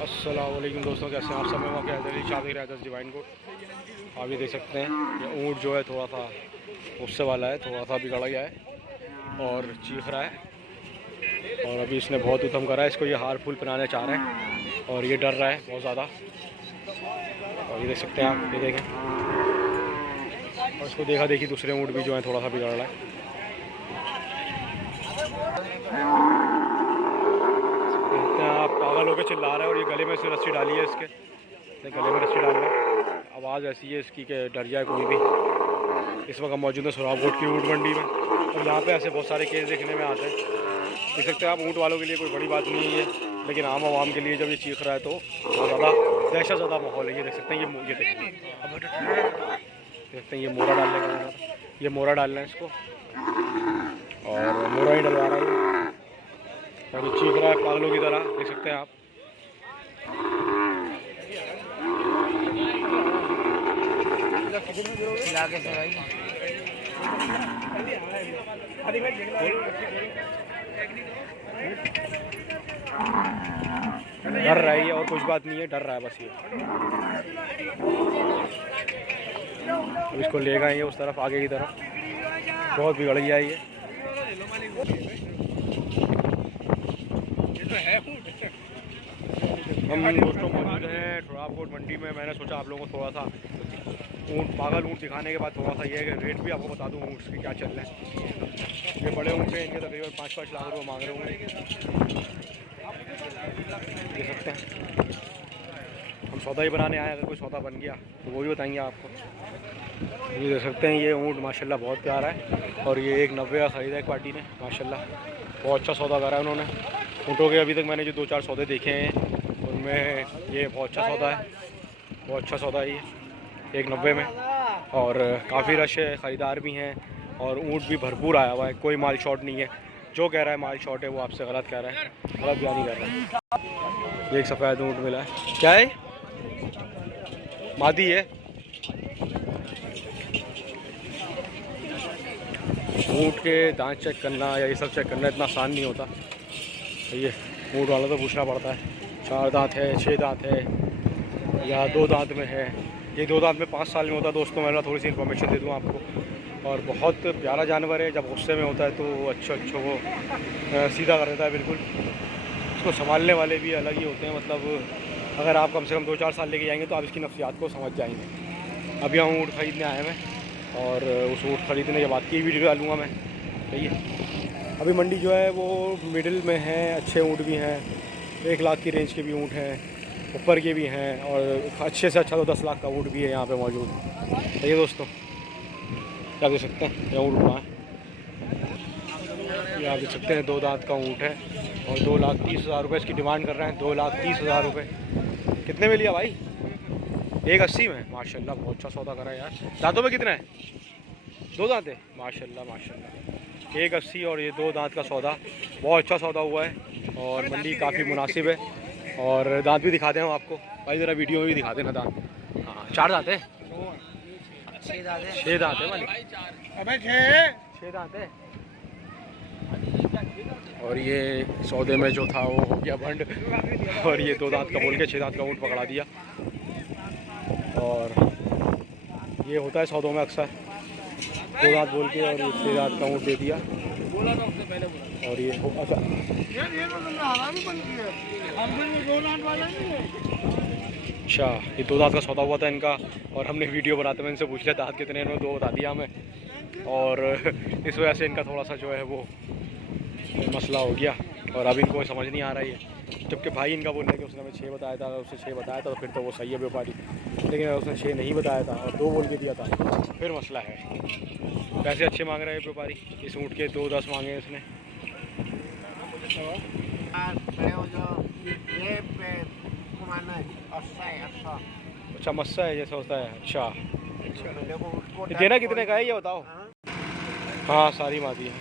अस्सलाम वालेकुम दोस्तों, कैसे हैं आप सब? मैं वहाँ के शादी रैदर्स डिवाइन को आप ये देख सकते हैं। ये ऊँट जो है थोड़ा सा गुस्से वाला है, थोड़ा सा बिगड़ गया है और चीख रहा है। और अभी इसने बहुत उधम करा है, इसको ये हार फूल पहनाने चाह रहे हैं और ये डर रहा है बहुत ज़्यादा। और ये देख सकते हैं आप, ये देखें। और इसको देखा देखी दूसरे ऊँट भी जो है थोड़ा सा बिगड़ रहा है। आप पागल होकर चिल्ला रहा है और ये गले में से रस्सी डाली है इसके, गले में रस्सी डालना। आवाज़ ऐसी है इसकी कि डर जाए कोई भी। इस वक्त हम मौजूद है सोराबकोट की ऊँट मंडी में और यहाँ पे ऐसे बहुत सारे केस देखने में आते हैं। देख सकते हैं आप, ऊँट वालों के लिए कोई बड़ी बात नहीं है, लेकिन आम आवाम के लिए जब ये चीख रहा है तो बहुत ज़्यादा दहशत ज़्यादा माहौल है। ये देख सकते हैं, ये देखते हैं, ये मोरा डालने का, ये मोरा डालना है इसको और मोरा ही डलवा रहा है और ये चीख रहा है पागलों की तरह। देख सकते हैं आप। डर रहा है ये, और कुछ बात नहीं है, डर रहा है बस ये। अब इसको ले गए उस तरफ, आगे की तरफ। बहुत बिगड़ गया ये। हम दोस्तों मौजूद हैं सोराबकोट मंडी में। मैंने सोचा आप लोगों को थोड़ा सा ऊँट, पागल ऊँट दिखाने के बाद थोड़ा सा ये रेट भी आपको बता दूँ ऊँट के क्या चल रहा है। ये बड़े ऊँट हैं, इनके तकरीबन 5-5 लाख रुपये मांग रहे होंगे। देख सकते हैं, हम सौदा ही बनाने आए। अगर कोई सौदा बन गया तो वो भी बताएंगे आपको। ये देख सकते हैं, ये ऊँट माशाल्लाह बहुत प्यारा है और ये 190 का ख़रीदा एक पार्टी ने। माशाल्लाह बहुत अच्छा सौदा करा है उन्होंने ऊँटों के। अभी तक मैंने जो 2-4 सौदे देखे हैं उनमें ये बहुत अच्छा सौदा है, बहुत अच्छा सौदा है ये 190 में। और काफ़ी रश है, ख़रीदार भी हैं और ऊँट भी भरपूर आया हुआ है। कोई माल शॉर्ट नहीं है। जो कह रहा है माल शॉर्ट है वो आपसे गलत कह रहा है, गलत बयानी कर रहा है। ये एक सफ़ेद ऊँट मिला है, क्या है? मादी है। ऊँट के दांत चेक करना या ये सब चेक करना इतना आसान नहीं होता। ये ऊँट वाला तो पूछना पड़ता है 4 दांत है, 6 दांत है या 2 दांत में है। ये 2 दांत में 5 साल में होता है दोस्तों। मैं थोड़ी सी इन्फॉर्मेशन दे दूँ आपको। और बहुत प्यारा जानवर है, जब गुस्से में होता है तो अच्छो को सीधा कर देता है बिल्कुल। इसको संभालने वाले भी अलग ही होते हैं। मतलब अगर आप कम से कम 2-4 साल लेके जाएंगे तो आप इसकी नफ्सियात को समझ जाएंगे। अभी हम ऊँट ख़रीदने आए हैं और उस ऊँट ख़रीदने के बाद की वीडियो डालूँगा मैं। सही है। अभी मंडी जो है वो मिडिल में है, अच्छे ऊँट भी हैं, 1 लाख की रेंज के भी ऊँट हैं, ऊपर के भी हैं और अच्छे से अच्छा तो 10 लाख का ऊँट भी है यहाँ पे मौजूद। सही है दोस्तों, क्या देख सकते हैं, यह ऊँट कहाँ है? ये आप देख सकते हैं 2 दांत का ऊँट है और 2,30,000 रुपये इसकी डिमांड कर रहे हैं। 2,30,000 रुपये। कितने में लिया भाई? 1,80 में। माशाल्लाह बहुत अच्छा सौदा करा है यार। दांतों में कितना है? 2 दांत है। माशाल्लाह माशाल्लाह। 1,80 और ये 2 दांत का सौदा, बहुत अच्छा सौदा हुआ है और मंडी काफ़ी मुनासिब है। और दांत भी दिखाते हैं हम आपको भाई, ज़रा वीडियो में भी दिखा देना दांत। हाँ 4 दांत है, 6 दांत है मालिक, 6 दांत है। और ये सौदे में जो था वो हो गया बंड और ये 2 दांत का बोल के 6 दांत का ऊँट पकड़ा दिया। और ये होता है सौदों में अक्सर, 2 दांत बोल के और ये 6 दांत का ऊँट दे दिया। और ये अच्छा, ये 2 दांत का सौदा हुआ था इनका और हमने वीडियो बनाते हुए इनसे पूछ लिया दांत कितने, इन्होंने 2 बता दिया हमें। और इस वजह से इनका थोड़ा सा जो है वो मसला हो गया और अब इनको समझ नहीं आ रही है। जबकि भाई इनका बोलने कि उसने हमें 6 बताया था, उसने 6 बताया था तो फिर तो वो सही है व्यापारी, लेकिन उसने 6 नहीं बताया था और 2 बोल के दिया था, फिर मसला है। पैसे अच्छे मांग रहे हैं व्यापारी। इस ऊँट के 2,10 मांगे इसने। अच्छा मस्सा है जैसा होता है। अच्छा ये देना कितने का है ये बताओ? हाँ सारी मादी है,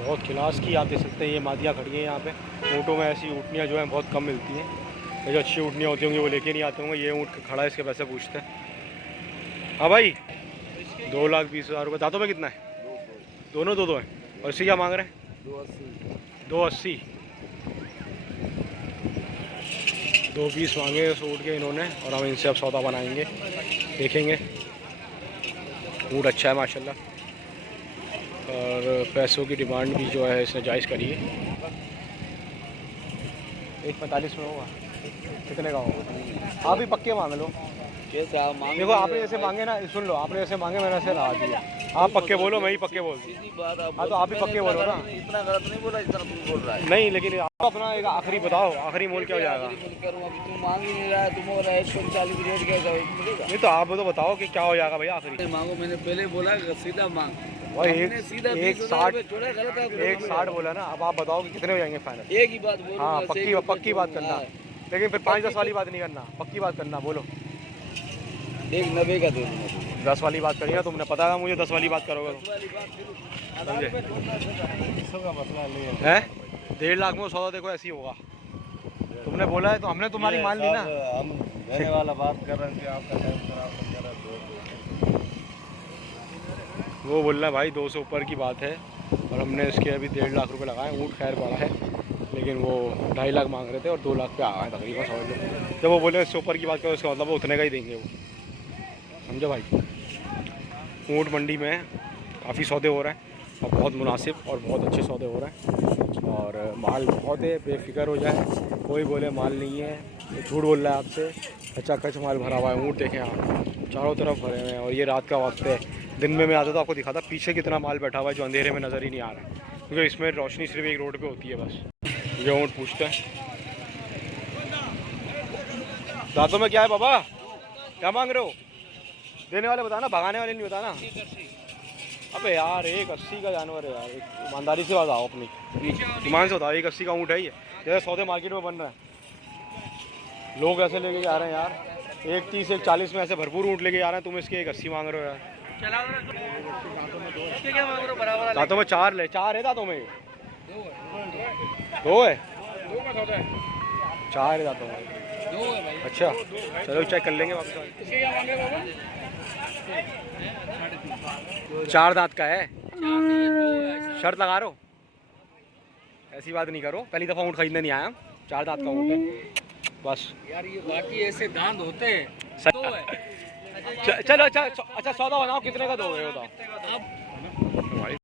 बहुत खिलास की। आप देख सकते हैं ये मादियाँ खड़ी हैं यहाँ पे। ऊँटों में ऐसी ऊँटनियाँ जो हैं बहुत कम मिलती हैं। ये जो अच्छी ऊँटनियाँ होती होंगी वो लेके नहीं आते होंगे। ये ऊँट खड़ा है, इसके पैसे पूछते हैं। हाँ भाई 2,20,000 रुपये। दांतों में कितना है? दोनों 2-2 हैं। और इसी क्या मांग रहे हैं? 280 2 पीस मांगे उस ऊँट के इन्होंने, और हम इनसे अब सौदा बनाएंगे, देखेंगे। ऊँट अच्छा है माशाल्लाह, और पैसों की डिमांड भी जो है इसने जायज़ करी है। 145 में होगा, कितने का होगा? आप ही पक्के मांग लो। कैसे आप मांगे? देखो आपने जैसे मांगे ना, सुन लो, आपने जैसे मांगे मैंने ऐसे लगा दिया। आप पक्के बोलो, मैं ही पक्के बोल। सीधी बात आप। हाँ तो आप ही पक्के बोलो ना। इतना गलत नहीं बोला जितना तुम बोल रहा है। नहीं लेकिन आप अपना एक आखिरी बताओ, आखिरी मोल क्या हो जाएगा? तुम मांग ही नहीं रहा है, तुम बोल रहा है 140 रेट क्या मिलेगा? नहीं तो आप तो बताओ कि क्या हो जाएगा भैया आखिरी। मांगो, मैंने पहले बोला सीधा मांग। भाई सीधा 160 बोला ना, अब आप बताओ कि कितने हो जाएंगे फाइनल? एक ही बात बोलो। हाँ पक्की बात करना, लेकिन फिर 5-10 वाली बात नहीं करना, पक्की बात करना। बोलो 190 का दे दूँगा। 10 वाली बात करिए, तुमने पता था मुझे 10 वाली बात करोगे तो। समझे? है 1.5 लाख में सौदा, देखो ऐसी होगा। तुमने बोला है तो हमने तुम्हारी मान ली ना। हम देने वाला बात कर रहे हैं कि आपका टाइम खराब कर रहा है। वो बोल रहा है भाई 200 ऊपर की बात है, और हमने इसके अभी 1.5 लाख रुपए लगाए। ऊँट खैर बड़ा है, लेकिन वो 2.5 लाख मांग रहे थे और 2 लाख पे आ गए तकरीबन, समझ लो। जब वो बोले इससे ऊपर की बात करो, उसका मतलब वो उतने का ही देंगे वो, समझो भाई। ऊँट मंडी में काफ़ी सौदे हो रहे हैं, और बहुत मुनासिब और बहुत अच्छे सौदे हो रहे हैं, और माल बहुत है। बेफिक्र हो जाए, कोई बोले माल नहीं है तो झूठ बोल रहा है आपसे। खचाखच माल भरा हुआ है। ऊँट देखें आप, चारों तरफ भरे हुए हैं, और ये रात का वक्त है। दिन में मैं आता तो आपको दिखाता पीछे कितना माल बैठा हुआ है, जो अंधेरे में नज़र ही नहीं आ रहा है, क्योंकि इसमें रोशनी सिर्फ एक रोड पे होती है बस। ये ऊँट पूछते हैं दांतों में क्या है बाबा, क्या मांग रहे हो? देने वाले बताना, भगाने वाले नहीं बताना। अबे यार 180 का जानवर है यार, ईमानदारी से बताओ, अपनी ईमान से बताओ। 180 का ऊँट है ये, जैसे सौदे मार्केट में बन रहा है। लोग ऐसे लेके जा रहे हैं यार, 130 140 में ऐसे भरपूर ऊँट लेके जा रहे हैं, तुम इसके 180 मांग रहे हो यार। दांतों में 4 ले, 4 है दांतों में, 2 है, 4 है दांतों में। अच्छा चलो चेक कर लेंगे वापस। 4 दांत का है, शर्त लगा रहे हो? ऐसी बात नहीं करो, पहली दफ़ा ऊँट खरीदने नहीं आया। 4 दांत का ऊँट है बस यार, ये बाकी ऐसे दांत होते हैं। चलो अच्छा सौदा बनाओ, कितने का दोगे बताओ?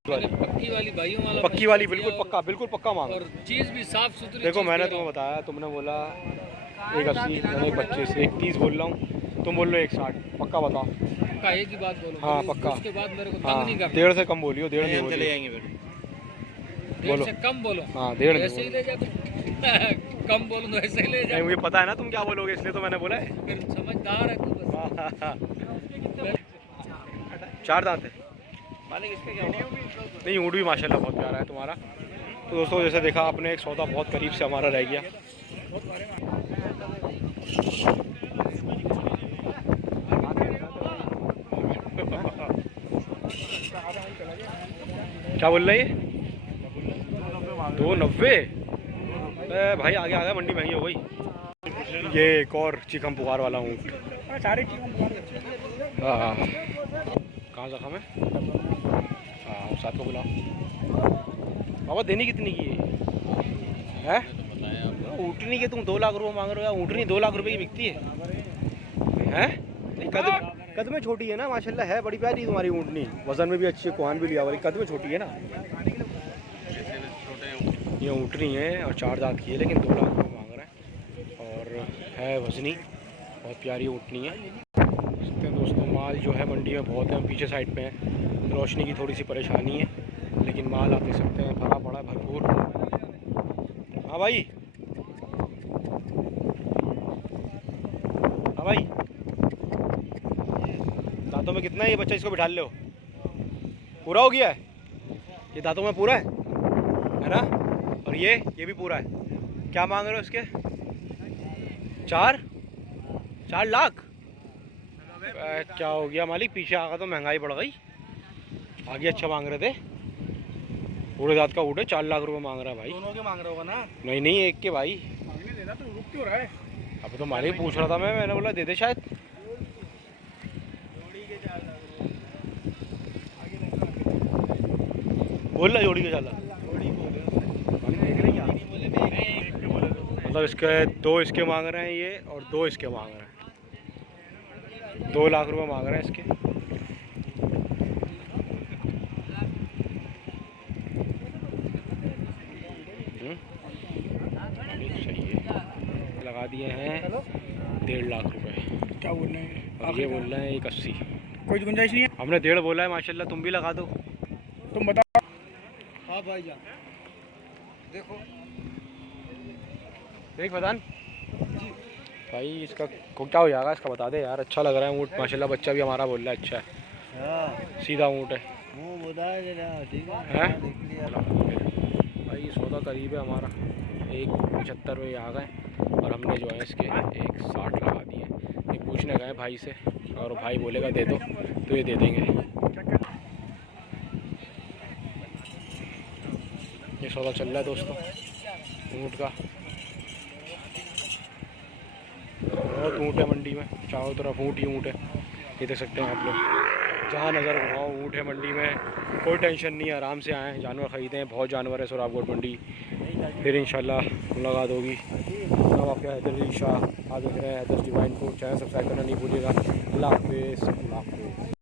पक्की वाली भाइयों वाला, पक्की वाली बिल्कुल पक्का मांग, और चीज़ भी साफ सुथरी। देखो मैंने तुम्हें बताया, तुमने बोला 180, मैंने 125 130 बोल रहा हूँ, तुम बोल रहे हो 160। पक्का बताओ। पक्का एक ही बात बोलो। हाँ पक्का। उसके बाद मेरे को हाँ, तंग नहीं करना। 1.5 से कम बोलियो, 1.5 नहीं चले जाएंगे फिर। बोलो। 1.5 से कम बोलो। हाँ 1.5 ऐसे ही ले जा। कम बोलो तो ऐसे ही ले जा। मुझे पता है ना तुम क्या बोलोगे, इसलिए तो मैंने बोला है। फिर समझदार है तू बस। 4 दांत है। मालिक इसका क्या होगा? नहीं ऊँट भी माशाल्लाह बहुत प्यारा है तुम्हारा। तो दोस्तों जैसे देखा आपने, एक सौदा बहुत करीब से हमारा रह गया। क्या बोल रहे हैं? 290 भाई, आगे आ गया, मंडी महंगी हो गई। ये एक और चीकम पुकार वाला ऊँट। हाँ कहाँ जख्म है? हाँ साथ को बुलाओ। बाबा देनी कितनी की है? ऊँटनी के तुम 2 लाख रुपये मांग रहे हो? ऊँटनी 2 लाख रुपये की बिकती है? कद में छोटी है ना माशाल्लाह, है बड़ी प्यारी तुम्हारी ऊँटनी, वजन में भी अच्छी है, कुहान भी लिया वाली, कद में छोटी है ना। ये ऊँटनी है और 4 दांत की है, लेकिन 2 लाख रुपये मांग रहा है, और है वजनी, बहुत प्यारी ऊँटनी है। सकते हैं दोस्तों, माल जो है मंडी में बहुत है। हम पीछे साइड पे हैं, रोशनी की थोड़ी सी परेशानी है, लेकिन माल आप देख सकते हैं भरा पड़ा है भरपूर। हाँ भाई, हाँ भाई, दांतों में कितना है ये बच्चा? इसको बिठा लो, पूरा हो गया है ये, दांतों में पूरा है ना? और ये भी पूरा है। क्या मांग रहे हो इसके? 4 लाख? क्या हो गया मालिक, पीछे आगा तो महंगाई बढ़ गई। आगे अच्छा मांग रहे थे, पूरे दांत का ऊँट है, 4 लाख रुपए मांग रहा है भाई। दोनों के मांग रहे होगा ना? नहीं एक के भाई। देना तो रुक क्यों रहा है? अब तो मालिक पूछ रहा था मैंने बोला दे दे शायद। बोल रहा जोड़ी के 4 लाख। मतलब इसके 2 इसके मांग रहे हैं ये और 2 इसके मांग रहे हैं, 2 लाख रुपए मांग रहे हैं इसके। सही है, लगा दिए हैं 1.5 लाख रुपए। क्या बोल रहे हैं? और ये बोल रहे हैं 180। कोई गुंजाइश नहीं है? हमने 1.5 बोला है माशाल्लाह, तुम भी लगा दो। तुम बताओ। हाँ भाईजान देखो देख बदान भाई, इसका क्या हो जाएगा इसका बता दे यार। अच्छा लग रहा है ऊँट माशाल्लाह, बच्चा भी हमारा बोल रहा है अच्छा है, हाँ सीधा ऊँट है। मुँह बताया जरा, ठीक हैं? है देख लिया। भाई सौदा करीब है हमारा, 1.75 में आ गए और हमने जो है इसके 1.60 लगा दिए। ये पूछने गए भाई से और भाई बोलेगा दे दो तो ये दे देंगे। ये सौदा चल रहा है दोस्तों ऊँट का। बहुत ऊँट है मंडी में, चारों तरफ ऊँट ही ऊँट है, ये देख सकते हैं आप लोग। जहाँ नज़र घुमाओ ऊँट है मंडी में, कोई टेंशन नहीं है, आराम से आएँ जानवर ख़रीदें। बहुत जानवर है सोराबकोट मंडी। फिर इंशाल्लाह मुलाकात होगी। अब आपके हैदर शाह, आप देख रहे हैं Haider divine food. Channel subscribe करना नहीं भूलिएगा। अल्लाह हाफ़िज़।